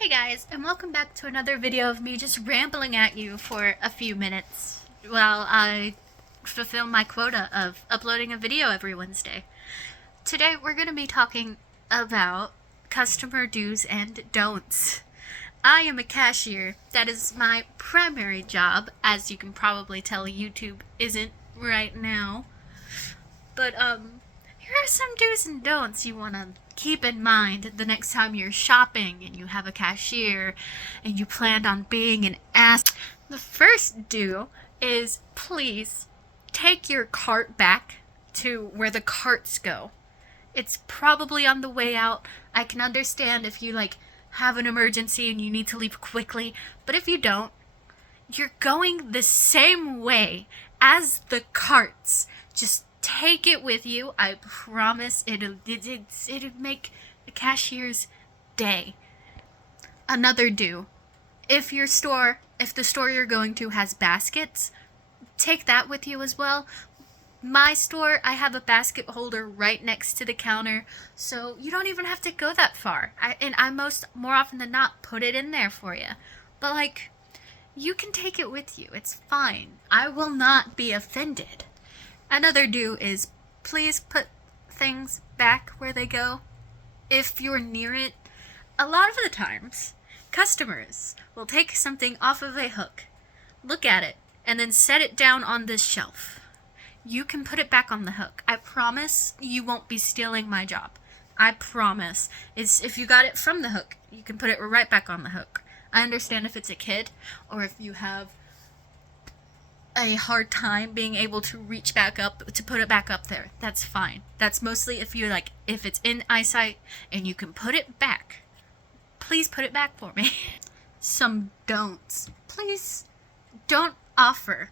Hey guys, and welcome back to another video of me just rambling at you for a few minutes while I fulfill my quota of uploading a video every Wednesday. Today we're going to be talking about customer do's and don'ts. I am a cashier. That is my primary job, as you can probably tell YouTube isn't right now. But here are some do's and don'ts you want to keep in mind the next time you're shopping and you have a cashier and you planned on being an ass. The first do is please take your cart back to where the carts go. It's probably on the way out. I can understand if you have an emergency and you need to leave quickly, but if you don't, you're going the same way as the carts. Just take it with you. I promise it'll make the cashier's day. Another do. If the store you're going to has baskets, take that with you as well. My store, I have a basket holder right next to the counter, so you don't even have to go that far. I more often than not put it in there for you. But you can take it with you. It's fine. I will not be offended. Another do is please put things back where they go if you're near it. A lot of the times, customers will take something off of a hook, look at it, and then set it down on this shelf. You can put it back on the hook. I promise you won't be stealing my job. I promise. If you got it from the hook, you can put it right back on the hook. I understand if it's a kid or if you have a hard time being able to reach back up to put it back up there. That's fine. That's mostly if you're if it's in eyesight and you can put it back. Please put it back for me. Some don'ts. Please don't offer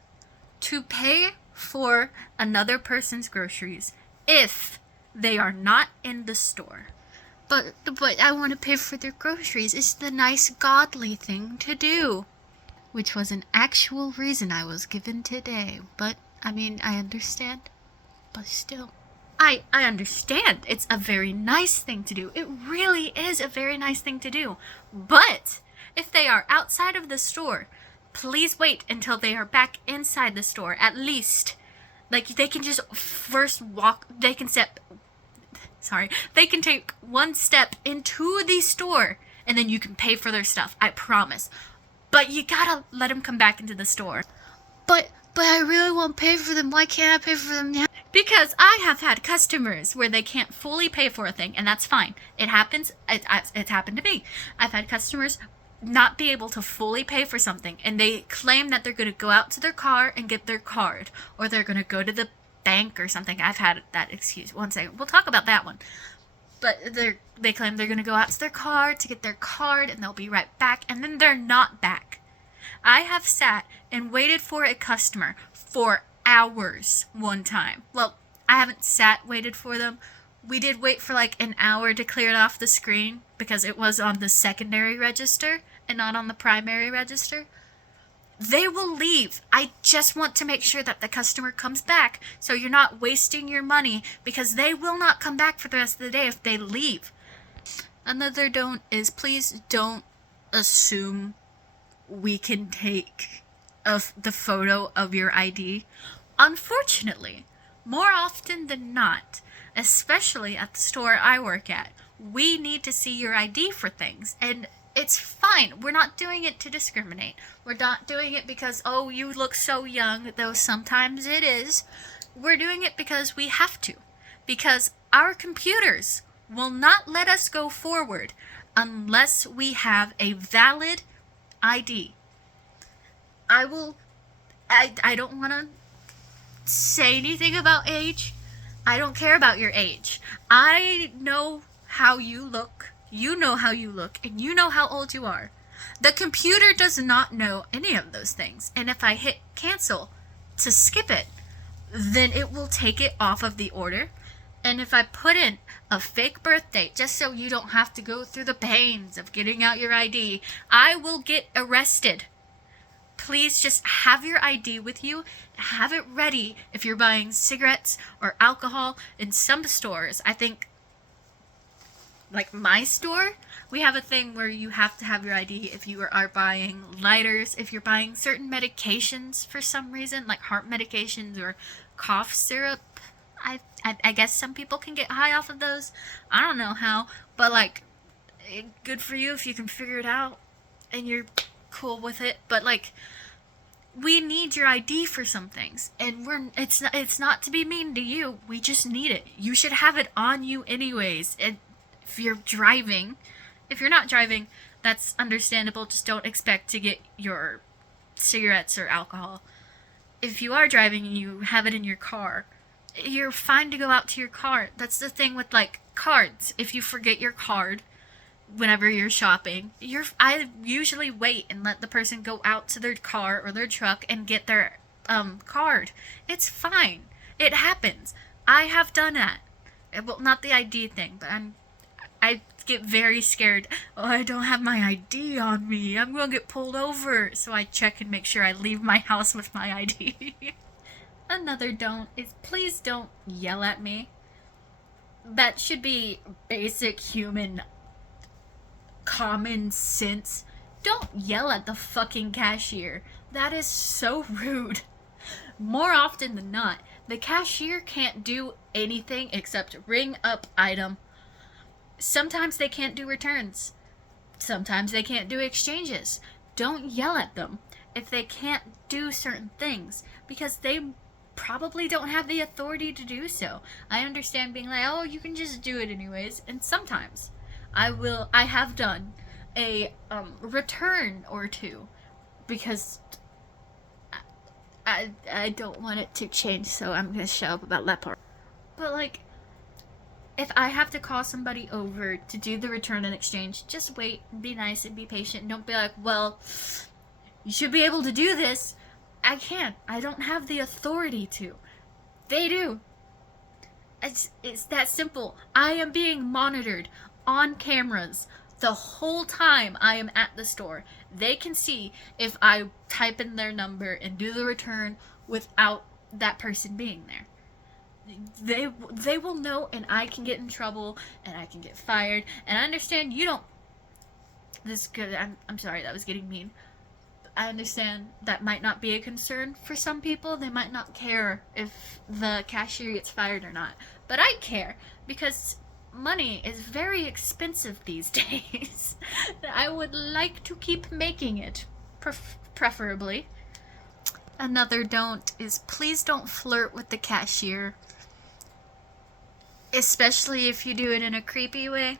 to pay for another person's groceries if they are not in the store. But I want to pay for their groceries. It's the nice godly thing to do. Which was an actual reason I was given today. But, I understand. But still. I understand. It's a very nice thing to do. It really is a very nice thing to do. But, if they are outside of the store, please wait until they are back inside the store. At least. They can just first walk. They can take one step into the store. And then you can pay for their stuff. I promise. But you gotta let them come back into the store. But I really won't pay for them. Why can't I pay for them now? Because I have had customers where they can't fully pay for a thing, and that's fine. It happens. It's happened to me. I've had customers not be able to fully pay for something, and they claim that they're going to go out to their car and get their card, or they're going to go to the bank or something. I've had that excuse. One second. We'll talk about that one. But they claim they're going to go out to their car to get their card and they'll be right back, and then they're not back. I have sat and waited for a customer for hours one time. Well, I haven't waited for them. We did wait for an hour to clear it off the screen because it was on the secondary register and not on the primary register. They will leave. I just want to make sure that the customer comes back so you're not wasting your money because they will not come back for the rest of the day if they leave. Another don't is please don't assume we can take the photo of your ID. Unfortunately, more often than not, especially at the store I work at, we need to see your ID for things, and it's fine. We're not doing it to discriminate. We're not doing it because, oh, you look so young, though sometimes it is. We're doing it because we have to. Because our computers will not let us go forward unless we have a valid ID. I don't want to say anything about age. I don't care about your age. I know how you look. You know how you look, and you know how old you are. The computer does not know any of those things, and if I hit cancel to skip it, then it will take it off of the order. And if I put in a fake birth date, just so you don't have to go through the pains of getting out your ID, I will get arrested. Please just have your ID with you. Have it ready if you're buying cigarettes or alcohol. In some stores, I think like my store, We have a thing where you have to have your ID if you are buying lighters, if you're buying certain medications for some reason, like heart medications or cough syrup. I guess some people can get high off of those. I don't know how, but like, good for you if you can figure it out and you're cool with it. But like, we need your ID for some things, and it's not to be mean to you. We just need it. You should have it on you anyways. And if you're driving, if you're not driving, that's understandable. Just don't expect to get your cigarettes or alcohol. If you are driving and you have it in your car, you're fine to go out to your car. That's the thing with like cards. If you forget your card whenever you're shopping, I usually wait and let the person go out to their car or their truck and get their card. It's fine. It happens. I have done that. Well, not the ID thing, but I get very scared. Oh, I don't have my ID on me. I'm gonna get pulled over. So I check and make sure I leave my house with my ID. Another don't is please don't yell at me. That should be basic human common sense. Don't yell at the fucking cashier. That is so rude. More often than not, the cashier can't do anything except ring up item. Sometimes they can't do returns. Sometimes they can't do exchanges. Don't yell at them if they can't do certain things, because they probably don't have the authority to do so. I understand being like, oh, you can just do it anyways, and sometimes I have done a return or two because I don't want it to change, so I'm gonna shut up about that part. But like, if I have to call somebody over to do the return and exchange, just wait and be nice and be patient. Don't be like, well, you should be able to do this. I can't. I don't have the authority to. They do. It's that simple. I am being monitored on cameras the whole time I am at the store. They can see if I type in their number and do the return without that person being there. They will know, and I can get in trouble and I can get fired. And I understand you don't. This good. I'm sorry, that was getting mean. I understand that might not be a concern for some people. They might not care if the cashier gets fired or not. But I care, because money is very expensive these days. I would like to keep making it, preferably. Another don't is please don't flirt with the cashier. Especially if you do it in a creepy way.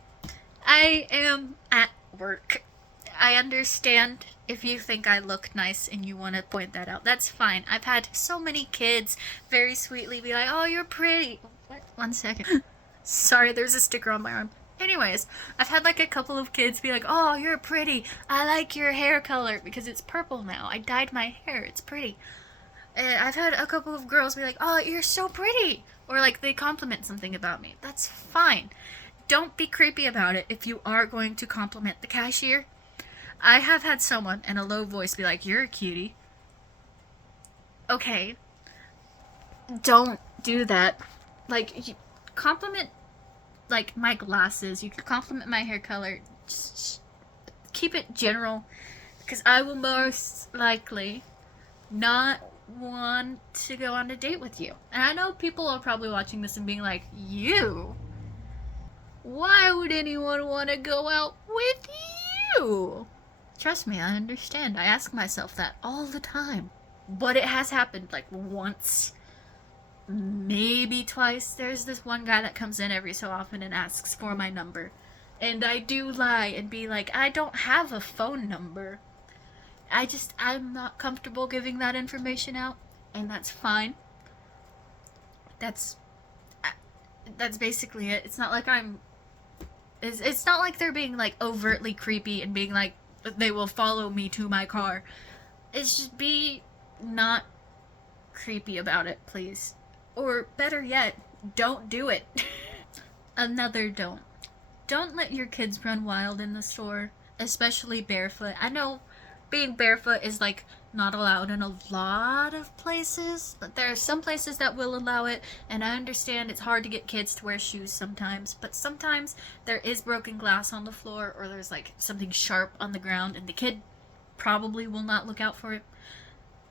I am at work. I understand if you think I look nice and you want to point that out. That's fine. I've had so many kids very sweetly be like, oh, you're pretty. What? 1 second. Sorry, there's a sticker on my arm. Anyways, I've had like a couple of kids be like, oh, you're pretty. I like your hair color because it's purple now. I dyed my hair. It's pretty. And I've had a couple of girls be like, oh, you're so pretty. Or like they compliment something about me. That's fine. Don't be creepy about it if you are going to compliment the cashier. I have had someone in a low voice be like, you're a cutie. Okay. Don't do that. Like, compliment, like, my glasses. You can compliment my hair color. Just keep it general. Because I will most likely not want to go on a date with you. And I know people are probably watching this and being like, you? Why would anyone want to go out with you? Trust me, I understand. I ask myself that all the time. But it has happened like once, maybe twice. There's this one guy that comes in every so often and asks for my number. And I do lie and be like, I don't have a phone number. I'm not comfortable giving that information out. And that's fine. That's basically it. It's not like it's not like they're being like overtly creepy and being like, they will follow me to my car. It's just be not creepy about it, please. Or better yet, don't do it. Another don't. Don't let your kids run wild in the store, especially barefoot. I know being barefoot is like not allowed in a lot of places, but there are some places that will allow it, and I understand it's hard to get kids to wear shoes sometimes, but sometimes there is broken glass on the floor or there's like something sharp on the ground and the kid probably will not look out for it.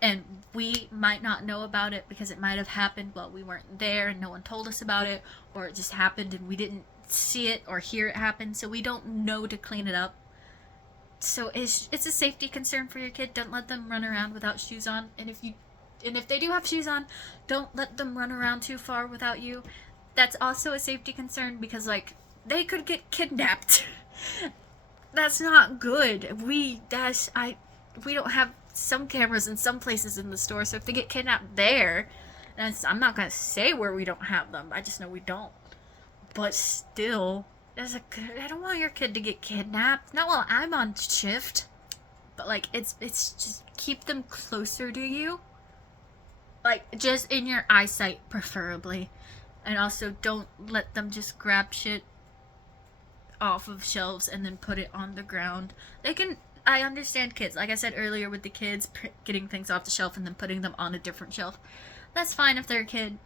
And we might not know about it because it might have happened while we weren't there and no one told us about it, or it just happened and we didn't see it or hear it happen, so we don't know to clean it up. So it's a safety concern for your kid. Don't let them run around without shoes on. And if they do have shoes on, don't let them run around too far without you. That's also a safety concern because like they could get kidnapped. That's not good. We don't have some cameras in some places in the store, so if they get kidnapped there, I'm not gonna say where we don't have them. I just know we don't. But still, I don't want your kid to get kidnapped. Not while I'm on shift. But like, it's just keep them closer to you. Like, just in your eyesight, preferably. And also, don't let them just grab shit off of shelves and then put it on the ground. I understand kids. Like I said earlier with the kids getting things off the shelf and then putting them on a different shelf. That's fine if they're a kid.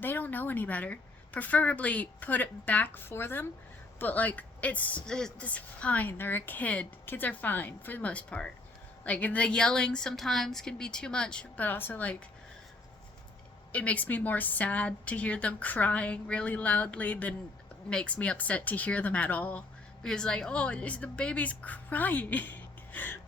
They don't know any better. Preferably put it back for them. But like, it's fine. They're a kid. Kids are fine for the most part. Like, the yelling sometimes can be too much, but also like, it makes me more sad to hear them crying really loudly than makes me upset to hear them at all. Because like, oh, the baby's crying.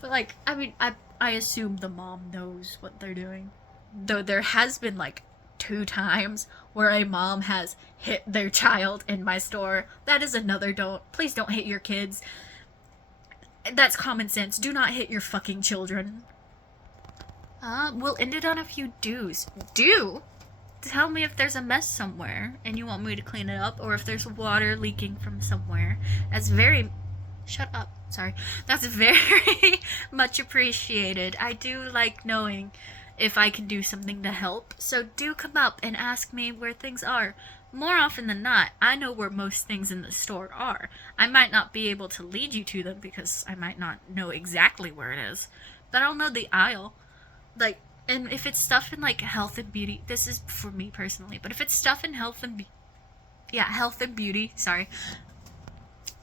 But like, I mean, I assume the mom knows what they're doing. Though there has been like 2 times where a mom has hit their child in my store. That is another don't. Please don't hit your kids. That's common sense. Do not hit your fucking children. We'll end it on a few do's. Do? Tell me if there's a mess somewhere and you want me to clean it up, or if there's water leaking from somewhere. Shut up. Sorry. That's very much appreciated. I do like knowing if I can do something to help. So do come up and ask me where things are. More often than not, I know where most things in the store are. I might not be able to lead you to them because I might not know exactly where it is, but I'll know the aisle. Like, and if it's stuff in like health and beauty, this is for me personally, but if it's stuff in health and beauty, sorry,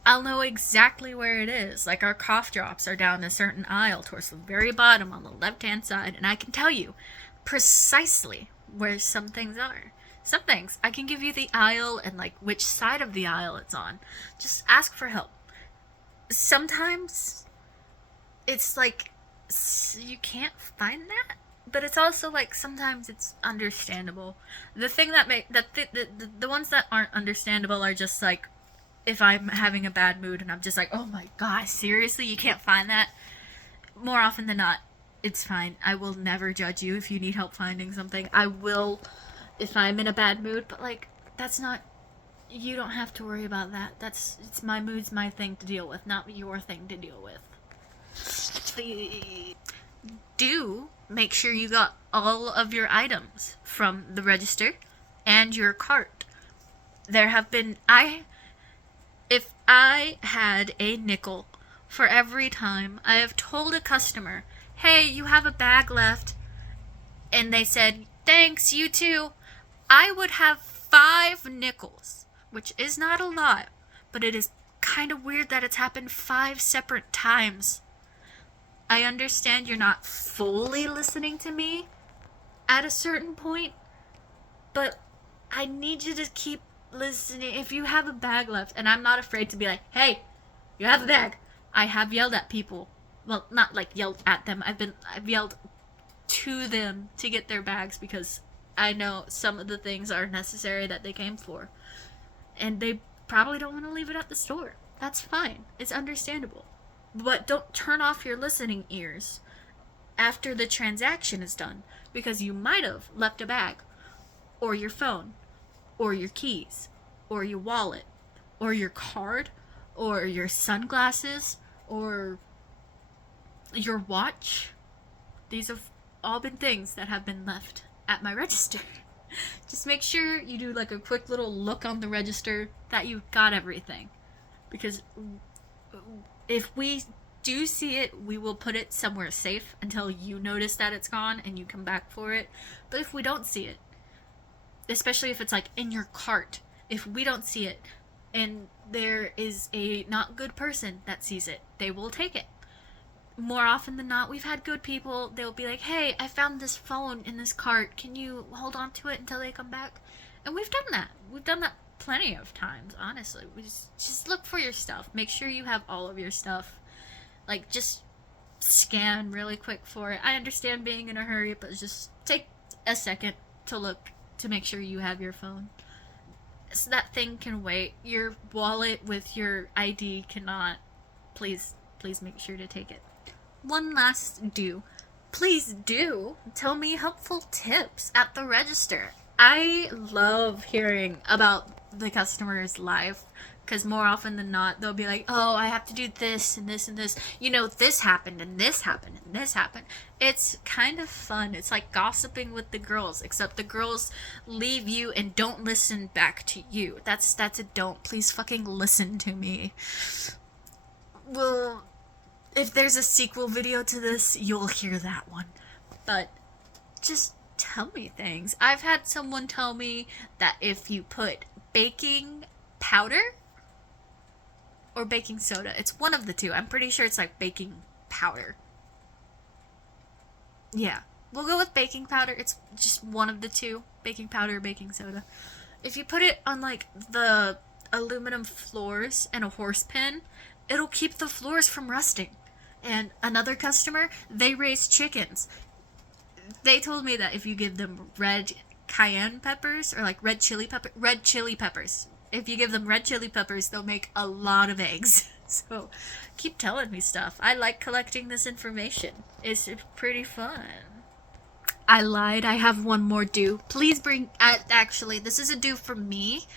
I'll know exactly where it is. Like, our cough drops are down a certain aisle towards the very bottom on the left-hand side, and I can tell you precisely where some things are. Some things, I can give you the aisle and like which side of the aisle it's on. Just ask for help. Sometimes it's like you can't find that, but it's also like sometimes it's understandable. The thing that the ones that aren't understandable are just like, if I'm having a bad mood and I'm just like, oh my gosh, seriously, you can't find that? More often than not, it's fine. I will never judge you if you need help finding something. I will if I'm in a bad mood, but like, that's not, you don't have to worry about that. It's my mood's my thing to deal with, not your thing to deal with. Do make sure you got all of your items from the register and your cart. If I had a nickel for every time I have told a customer, hey, you have a bag left, and they said, thanks, you too, I would have 5 nickels, which is not a lot, but it is kind of weird that it's happened 5 separate times. I understand you're not fully listening to me at a certain point, but I need you to keep listening. If you have a bag left, and I'm not afraid to be like, hey, you have a bag. I have yelled at people. Well, not like yelled at them. I've yelled to them to get their bags because I know some of the things are necessary that they came for. And they probably don't want to leave it at the store. That's fine. It's understandable. But don't turn off your listening ears after the transaction is done, because you might have left a bag, or your phone, or your keys, or your wallet, or your card, or your sunglasses, or your watch. These have all been things that have been left at my register. Just make sure you do like a quick little look on the register that you've got everything. Because if we do see it, we will put it somewhere safe until you notice that it's gone and you come back for it. But if we don't see it, especially if it's like in your cart, if we don't see it and there is a not good person that sees it, they will take it. More often than not, we've had good people. They'll be like, hey, I found this phone in this cart, can you hold on to it until they come back? And we've done that plenty of times. Honestly, we just look for your stuff, make sure you have all of your stuff. Like, just scan really quick for it. I understand being in a hurry, but just take a second to look to make sure you have your phone. So that thing can wait. Your wallet with your ID cannot. Please make sure to take it. One last do. Please do tell me helpful tips at the register. I love hearing about the customer's life, because more often than not, they'll be like, oh, I have to do this and this and this. You know, this happened and this happened and this happened. It's kind of fun. It's like gossiping with the girls, except the girls leave you and don't listen back to you. That's a don't. Please fucking listen to me. Well, if there's a sequel video to this, you'll hear that one. But just tell me things. I've had someone tell me that if you put baking powder or baking soda, it's one of the two. I'm pretty sure it's like baking powder. Yeah, we'll go with baking powder. It's just one of the two, baking powder or baking soda. If you put it on like the aluminum floors and a horse pen, it'll keep the floors from rusting. And another customer, they raise chickens. They told me that if you give them red cayenne peppers or like red chili peppers. If you give them red chili peppers, they'll make a lot of eggs. So keep telling me stuff. I like collecting this information. It's pretty fun. I lied. I have one more do. Please bring... actually, this is a do for me.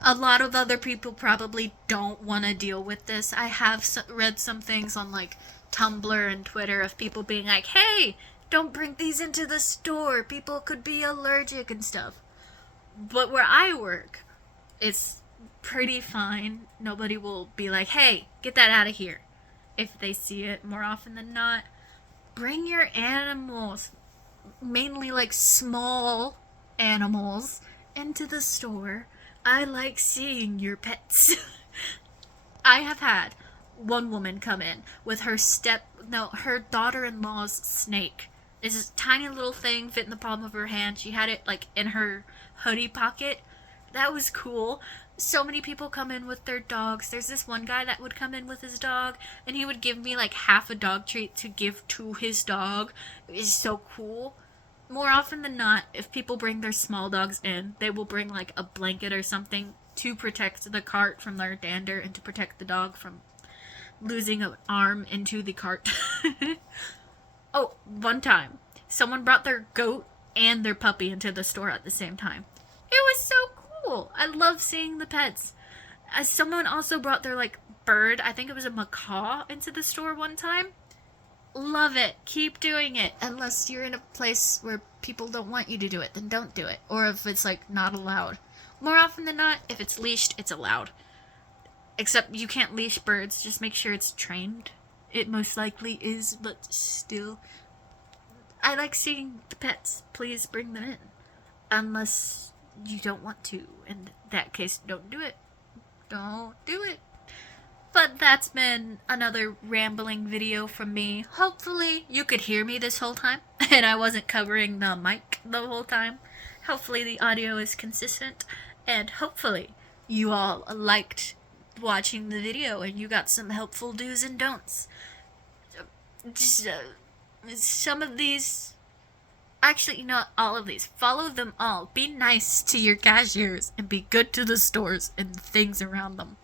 A lot of other people probably don't want to deal with this. I have read some things on like Tumblr and Twitter of people being like, hey, don't bring these into the store. People could be allergic and stuff. But where I work, it's pretty fine. Nobody will be like, hey, get that out of here. If they see it, more often than not. Bring your animals, mainly like small animals, into the store. I like seeing your pets. I have had one woman come in with her daughter-in-law's snake. It's this tiny little thing fit in the palm of her hand. She had it like in her hoodie pocket. That was cool. So many people come in with their dogs. There's this one guy that would come in with his dog, and he would give me like half a dog treat to give to his dog. It was so cool. More often than not, if people bring their small dogs in, they will bring like a blanket or something to protect the cart from their dander and to protect the dog from losing an arm into the cart. Oh, one time, someone brought their goat and their puppy into the store at the same time. It was so cool. I love seeing the pets. Someone also brought their like bird, I think it was a macaw, into the store one time. Love it. Keep doing it. Unless you're in a place where people don't want you to do it, then don't do it. Or if it's like not allowed. More often than not, if it's leashed, it's allowed. Except you can't leash birds. Just make sure it's trained. It most likely is, but still. I like seeing the pets. Please bring them in. Unless you don't want to. In that case, don't do it. Don't do it. But that's been another rambling video from me. Hopefully you could hear me this whole time and I wasn't covering the mic the whole time. Hopefully the audio is consistent, and hopefully you all liked watching the video and you got some helpful do's and don'ts. Just some of these, actually not all of these, follow them all. Be nice to your cashiers and be good to the stores and the things around them.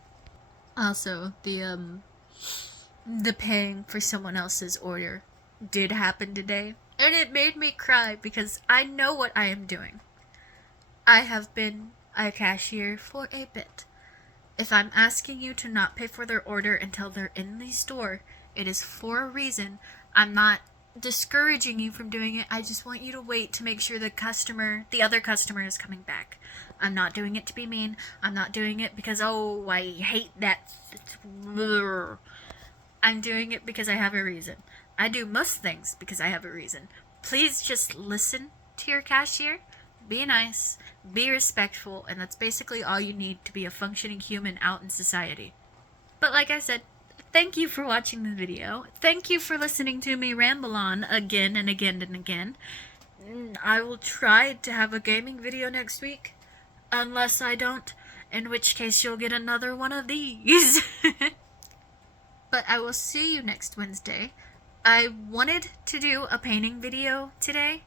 Also, the paying for someone else's order did happen today, and it made me cry because I know what I am doing. I have been a cashier for a bit. If I'm asking you to not pay for their order until they're in the store, it is for a reason. I'm not discouraging you from doing it. I just want you to wait to make sure the other customer is coming back. I'm not doing it to be mean. I'm not doing it because, oh, I hate that. I'm doing it because I have a reason. I do most things because I have a reason. Please just listen to your cashier, be nice, be respectful, and that's basically all you need to be a functioning human out in society. But like I said, thank you for watching the video. Thank you for listening to me ramble on again and again and again. I will try to have a gaming video next week. Unless I don't, in which case you'll get another one of these. But I will see you next Wednesday. I wanted to do a painting video today,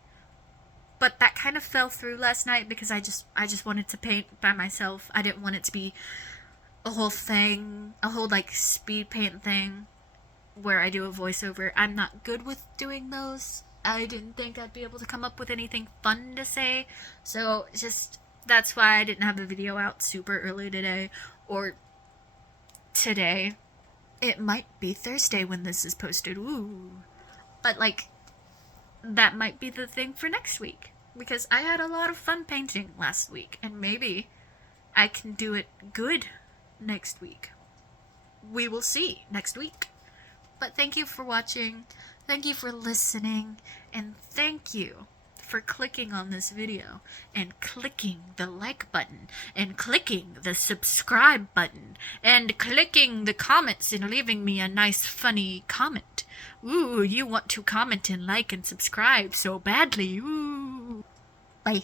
but that kind of fell through last night because I just wanted to paint by myself. I didn't want it to be a whole thing, a whole like speed paint thing where I do a voiceover. I'm not good with doing those. I didn't think I'd be able to come up with anything fun to say, so just that's why I didn't have the video out super early today, or today. It might be Thursday when this is posted, ooh. But like, that might be the thing for next week, because I had a lot of fun painting last week, and maybe I can do it good next week. We will see next week. But thank you for watching, thank you for listening, and thank you for clicking on this video, and clicking the like button, and clicking the subscribe button, and clicking the comments and leaving me a nice funny comment. Ooh, you want to comment and like and subscribe so badly. Ooh. Bye.